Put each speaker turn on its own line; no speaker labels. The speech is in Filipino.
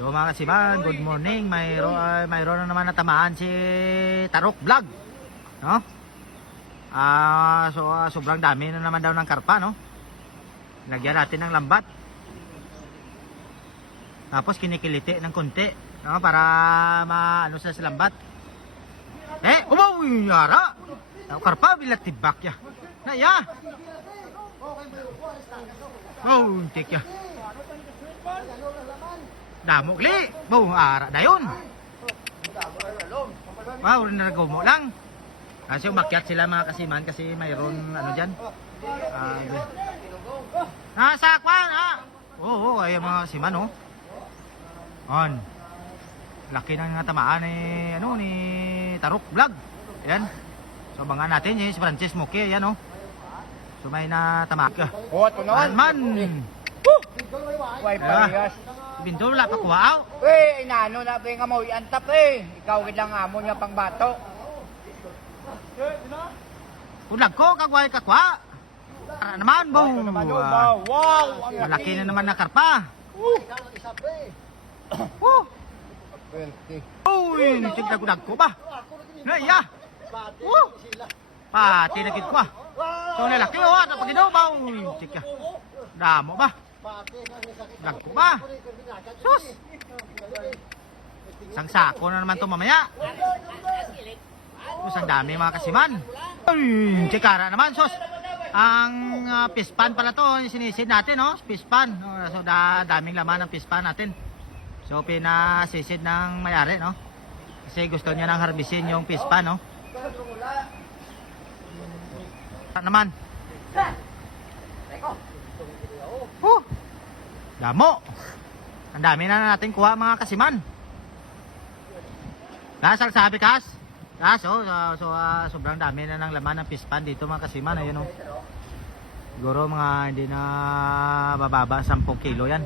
So mga kasiman, good morning. Mayroon, uh, mayroon na naman natamaan si Tarok Vlog. No? Ah, so ah, sobrang dami na naman daw ng karpa, no? Lagyan natin ng lambat. Tapos kinikiliti ng konti, no? Para maano sa lambat. Eh, umaw yara. Karpa bilat tibak ya. Na ya. Oh, tik ya. Damo kli. Bo, ara dayon. Wow, rin na mo lang. Kasi umakyat sila mga kasiman kasi mayroon ano diyan. Ah, uh, sa kwan, ah. Oo, oh, ay mga kasiman oh. On. Laki na nga tamaan ni ano ni Tarok Vlog. Yan. So abangan natin eh, si Francis Moke yan oh. So may na tamak.
Oh, ito naman.
Man.
Way
Ah. Binto wala pa kuwaaw.
Eh, inano na ba nga mo antap eh. Ikaw gid lang amo niya pang bato.
Ulag ko kagway kakwa. Ah, naman bo.
Ito naman oh, wow. Ang
Malaki na naman na karpa.
Uh,
Oh.
20.
Uy, tigda ko ba? Naya. Oh. Pati na ko. So nalaki oh, ato pag daw ba? Uy, tika. Damo ba? Dagko ba? Sus. Isang sako na naman to mamaya. Sus, ang dami mga kasiman. Uy, tsikara naman, sus. Ang uh, pispan pala to, sinisid natin, no? Pispan. No? So, da, daming laman ng pispan natin. So, pinasisid ng mayari, no? Kasi gusto niya nang harbisin yung pispan, no? Naman? Oh! Damo! Ang dami na natin kuha mga kasiman. Kas, ang sabi kas? Kas, oh, so, so ah, sobrang dami na ng laman ng pispan dito mga kasiman. Ayun, oh. Siguro mga hindi na bababa 10 kilo yan.